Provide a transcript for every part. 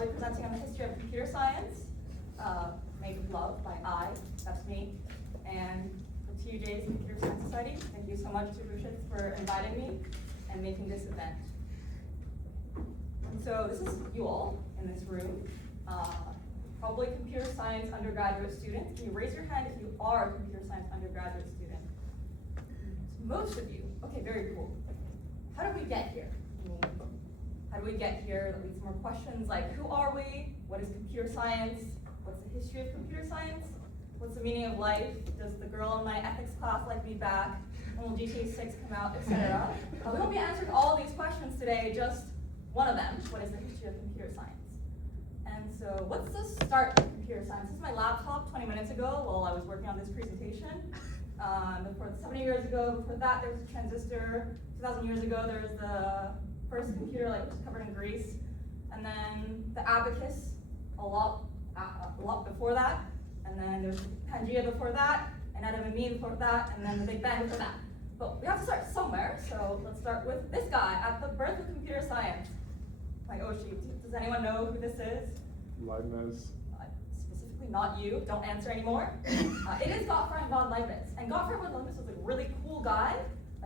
I'll be presenting on the history of computer science, made with love by I, that's me, and the TUJ's Computer Science Society. Thank you so much to Rushitz for inviting me and making this event. And so this is you all in this room, probably computer science undergraduate students. Can you raise your hand if you are a computer science undergraduate student? Most of you. Okay, very cool. How did we get here? How do we get here? That leads to more questions like, who are we? What is computer science? What's the history of computer science? What's the meaning of life? Does the girl in my ethics class like me back? When will GTA 6 come out, etc.? We won't be answering all of these questions today, just one of them. What is the history of computer science? And so what's the start of computer science? This is my laptop 20 minutes ago while I was working on this presentation. Before 70 years ago, before that there was a transistor. 2,000 years ago there was the first computer like covered in grease. And then the abacus a lot before that. And then there's Pangea before that, and Adam and me before that, and then the Big Bang before that. But we have to start somewhere, so let's start with this guy at the birth of computer science. Like, oh shoot, does anyone know who this is? Leibniz. Specifically not you, don't answer anymore. It is Gottfried von Leibniz. And Gottfried von Leibniz was a really cool guy.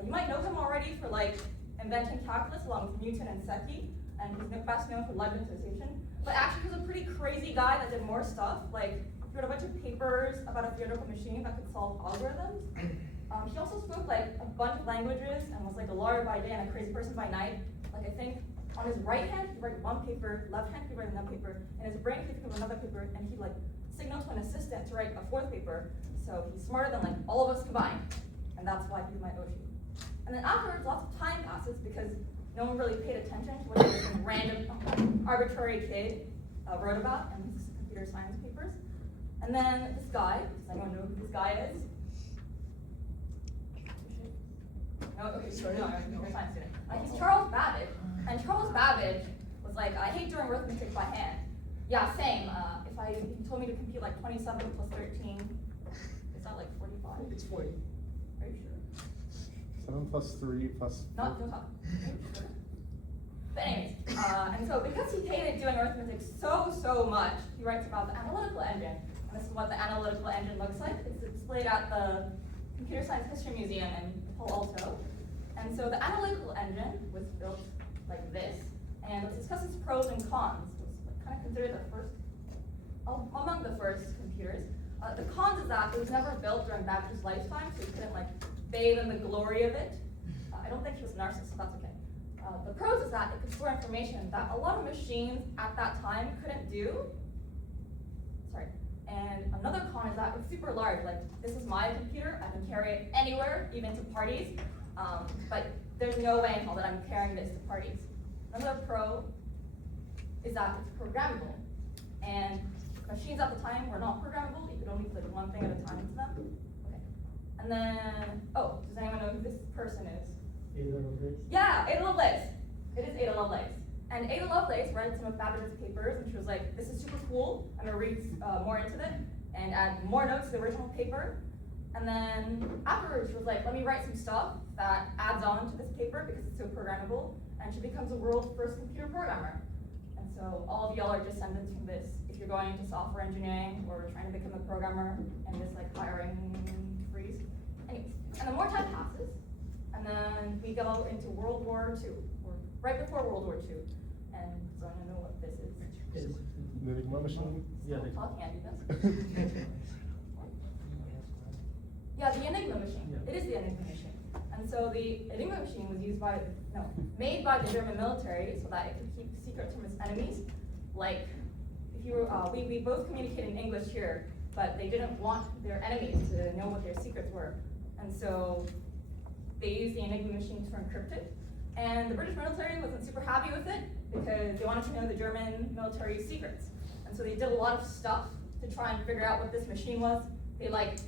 You might know him already for like inventing calculus along with Newton and Secchi, and he's best known for Leibnizization. But actually he was a pretty crazy guy that did more stuff. Like, he wrote a bunch of papers about a theoretical machine that could solve algorithms. He also spoke like a bunch of languages and was like a lawyer by day and a crazy person by night. Like, I think on his right hand, he'd write one paper, left hand, he'd write another paper, and his brain could think of another paper, and he'd like signal to an assistant to write a fourth paper. So he's smarter than like all of us combined, and that's why he's my Oshi. And then afterwards, lots of time passes because no one really paid attention to what this random, arbitrary kid wrote about in his computer science papers. And then this guy, does anyone know who this guy is? No, okay, sorry, no, computer science student. He's Charles Babbage, and Charles Babbage was like, I hate doing arithmetic by hand. Yeah, same. If he told me to compute like 27 plus 13, is that like 45? It's 40. Are you sure? 7 plus 3 plus. Not, don't talk. Are you sure? But anyways, and so because he hated doing arithmetic so much, he writes about the analytical engine. And this is what the analytical engine looks like. It's displayed at the Computer Science History Museum in Palo Alto. And so the analytical engine was built like this. And let's discuss its pros and cons. It's kind of considered the first, among the first computers. The cons is that it was never built during Babbage's lifetime, so you couldn't like bathe in the glory of it. I don't think he was a narcissist, so that's okay. The pros is that it could store information that a lot of machines at that time couldn't do. Sorry. And another con is that it's super large. Like, this is my computer. I can carry it anywhere, even to parties. But there's no way in hell that I'm carrying this to parties. Another pro is that it's programmable. And machines at the time were not programmable. You could only put one thing at a time into them. Okay. And then, oh, does anyone know who this person is? Ada Lovelace? Yeah, Ada Lovelace. It is Ada Lovelace. And Ada Lovelace read some of Babbage's papers, and she was like, this is super cool. I'm going to read more into it and add more notes to the original paper. And then afterwards, she was like, let me write some stuff that adds on to this paper because it's so programmable. And she becomes the world's first computer programmer. And so all of y'all are descendants from this. If you're going into software engineering or trying to become a programmer in this like hiring freeze. Anyways, and then more time passes. And then we go into World War II, or right before World War II. And so I don't know what this is. The Enigma machine? Yeah, Stop talking, Andy, this. Yeah, the Enigma machine. Yeah. It is the Enigma machine. And so the Enigma machine was made by the German military so that it could keep secrets from its enemies. Like, if you were, we both communicate in English here, but they didn't want their enemies to know what their secrets were. And so they used the Enigma machine to encrypt it. And the British military wasn't super happy with it because they wanted to know the German military's secrets. And so they did a lot of stuff to try and figure out what this machine was. They like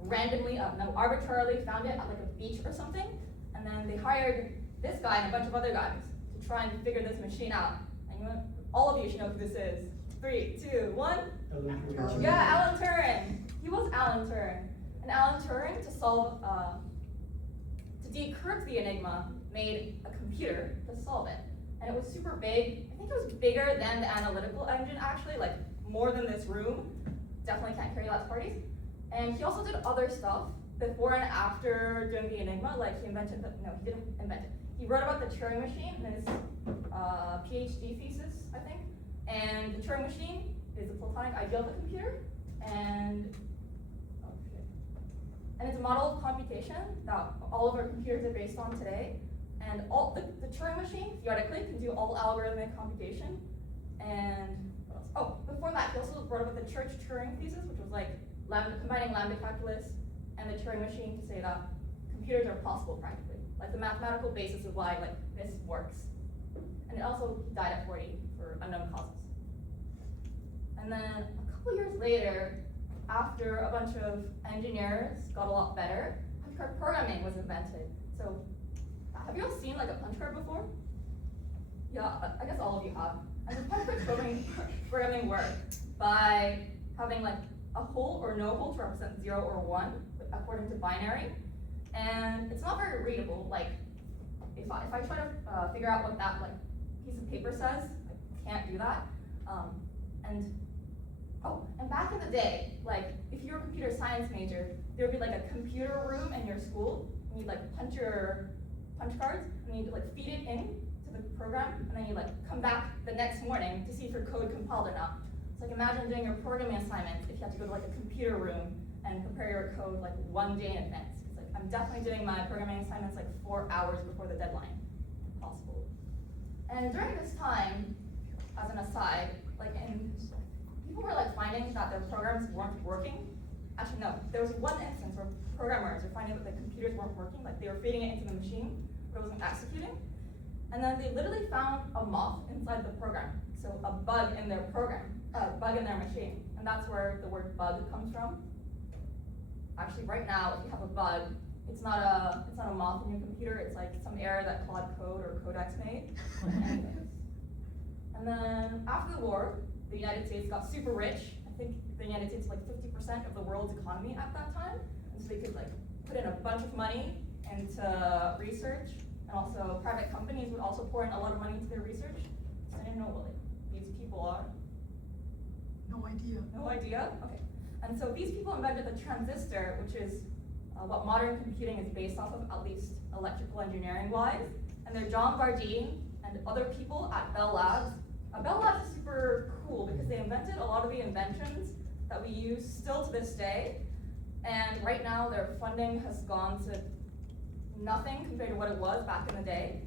randomly, arbitrarily found it at like a beach or something. And then they hired this guy and a bunch of other guys to try and figure this machine out. And all of you should know who this is. 3, 2, 1. Alan Turing. Yeah, Alan Turing. He was Alan Turing. And Alan Turing, to solve, to decrypt the Enigma, made a computer to solve it. and it was super big. I think it was bigger than the analytical engine actually, like more than this room. Definitely can't carry that to parties. And he also did other stuff before and after doing the Enigma, like he invented no, he didn't invent it. He wrote about the Turing machine in his PhD thesis, I think. And the Turing machine is the platonic ideal of a computer, and it's a model of computation that all of our computers are based on today. And all the Turing machine, theoretically, can do all algorithmic computation. And what else? Oh, before that, he also wrote about the Church-Turing thesis, which was like combining lambda calculus and the Turing machine to say that computers are possible practically, like the mathematical basis of why like this works. And it also died at 40 for unknown causes. And then a couple years later, after a bunch of engineers got a lot better, punch card programming was invented. So, have you all seen like a punch card before? Yeah, I guess all of you have. And the punch card programming worked by having like a hole or no hole to represent 0 or 1 according to binary. And it's not very readable. Like, if I try to figure out what that like piece of paper says, I can't do that. And back in the day, like if you were a computer science major, there would be like a computer room in your school, and you'd like punch your punch cards, and you'd like feed it in to the program, and then you'd like come back the next morning to see if your code compiled or not. So like imagine doing your programming assignment if you had to go to like a computer room and prepare your code like 1 day in advance. It's like I'm definitely doing my programming assignments like 4 hours before the deadline, if possible. And during this time, as an aside, people were like finding that their programs weren't working. Actually, no, there was one instance where programmers were finding that the computers weren't working, like they were feeding it into the machine, but it wasn't executing. And then they literally found a moth inside the program, so a bug in their program, a bug in their machine, and that's where the word bug comes from. Actually, right now, if you have a bug, it's not a moth in your computer. It's like some error that Claude Code or Codex made. And then after the war, the United States got super rich. I think the United States was like 50% of the world's economy at that time. And so they could like put in a bunch of money into research, and also private companies would also pour in a lot of money into their research. So I didn't know what like these people are. No idea. No idea? Okay. And so these people invented the transistor, which is what modern computing is based off of, at least electrical engineering wise. And they're John Bardeen and other people at Bell Labs. Bell Labs is super cool because they invented a lot of the inventions that we use still to this day. And right now their funding has gone to nothing compared to what it was back in the day.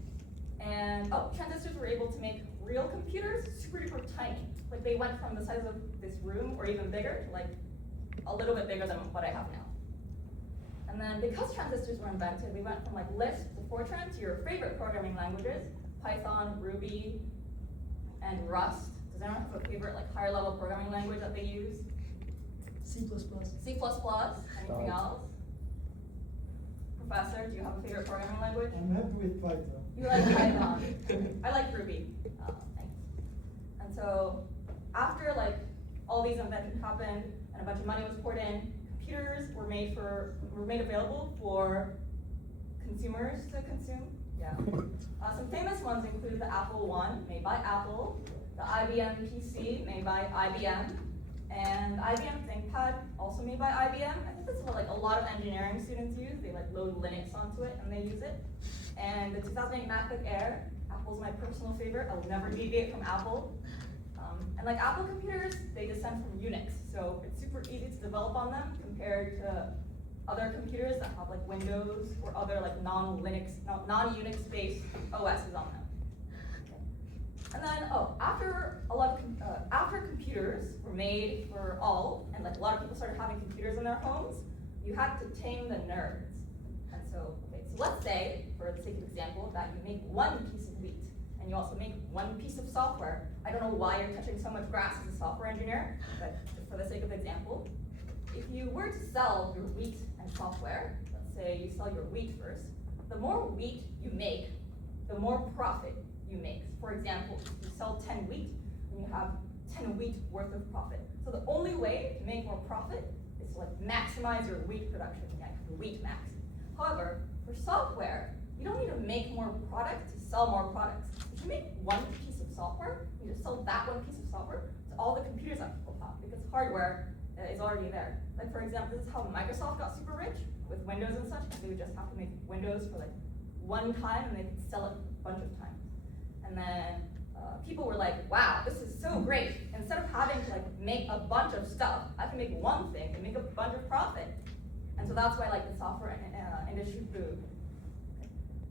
And transistors were able to make real computers super duper tiny. Like they went from the size of this room or even bigger to like a little bit bigger than what I have now. And then because transistors were invented, we went from like Lisp to Fortran to your favorite programming languages, Python, Ruby, and Rust. Does anyone have a favorite like higher level programming language that they use? C++. C++, anything else? Professor, do you have a favorite programming language? I'm happy with Python. You like Python. I like Ruby. Thanks. And so after like all these inventions happened and a bunch of money was poured in, computers were made available for consumers to consume. Yeah. Some famous ones include the Apple I, made by Apple, the IBM PC, made by IBM, and IBM ThinkPad, also made by IBM. I think that's what like a lot of engineering students use. They like load Linux onto it and they use it. And the 2008 MacBook Air, Apple's my personal favorite. I will never deviate from Apple. And like Apple computers, they descend from Unix, so it's super easy to develop on them compared to other computers that have like Windows or other like non-Unix based OSs on them. And then after computers were made for all, and like a lot of people started having computers in their homes, you had to tame the nerds. And so let's say, for the sake of example, that you make one piece of wheat, and you also make one piece of software. I don't know why you're touching so much grass as a software engineer, but just for the sake of example, if you were to sell your wheat and software, let's say you sell your wheat first, the more wheat you make, the more profit you make. For example, if you sell 10 wheat, then you have 10 wheat worth of profit. So the only way to make more profit is to like maximize your wheat production, like wheat max. However, for software, you don't need to make more products to sell more products. You you make one piece of software, you just sell that one piece of software to all the computers that people have, because hardware is already there. Like for example, this is how Microsoft got super rich with Windows and such, because they would just have to make Windows for like one time and they could sell it a bunch of times. And then people were like, wow, this is so great. Instead of having to like make a bunch of stuff, I can make one thing and make a bunch of profit. And so that's why like the software industry boomed.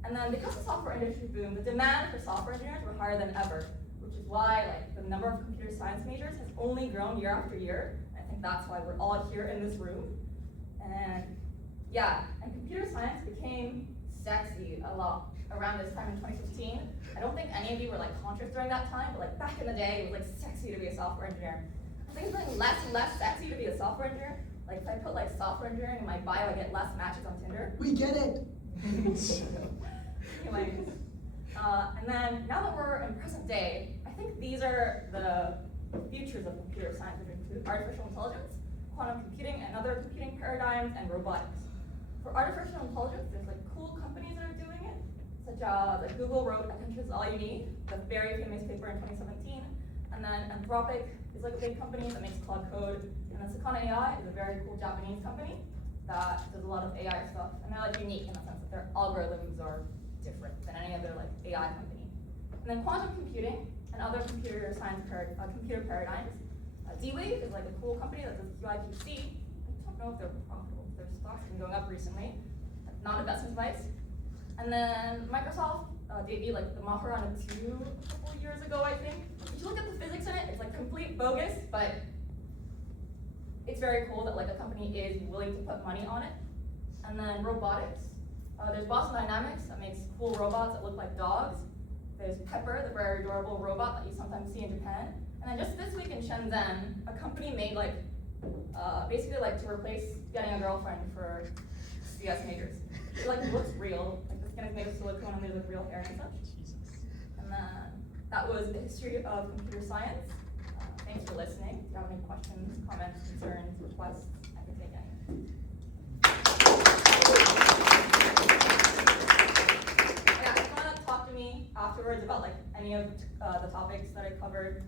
And then because the software industry boomed, the demand for software engineers were higher than ever, which is why like the number of computer science majors has only grown year after year. I think that's why we're all here in this room. And yeah, and computer science became sexy a lot around this time in 2015. I don't think any of you were like conscious during that time, but like back in the day, it was like sexy to be a software engineer. I think it's getting less and less sexy to be a software engineer. Like if I put like software engineering in my bio, I get less matches on Tinder. We get it. Anyways, and then now that we're in present day, I think these are the futures of computer science, which include artificial intelligence, quantum computing, and other computing paradigms, and robotics. For artificial intelligence, there's like cool companies that are doing it, such as like Google wrote "Attention is all you need," the very famous paper in 2017, and then Anthropic is like a big company that makes cloud code, and then Sakana AI is a very cool Japanese company that does a lot of AI stuff, and they're like unique in the sense that their algorithms are different than any other like AI company. And then quantum computing and other computer science computer paradigms. D-Wave is like a cool company that does QI/QC. I don't know if they're profitable. Their stock's been going up recently. Not investment advice. And then Microsoft debuted like the Maharana 2 a couple years ago, I think. If you look at the physics in it, it's like complete bogus, but it's very cool that like a company is willing to put money on it. And then robotics. There's Boston Dynamics that makes cool robots that look like dogs. There's Pepper, the very adorable robot that you sometimes see in Japan. And then just this week in Shenzhen, a company made like, basically like to replace getting a girlfriend for CS majors. It like looks real, like the skin is made of silicone and there's like real hair and such. And then that was the history of computer science. Thanks for listening. If you have any questions, comments, concerns, requests, I can take any. Yeah, if you want to talk to me afterwards about like any of the topics that I covered,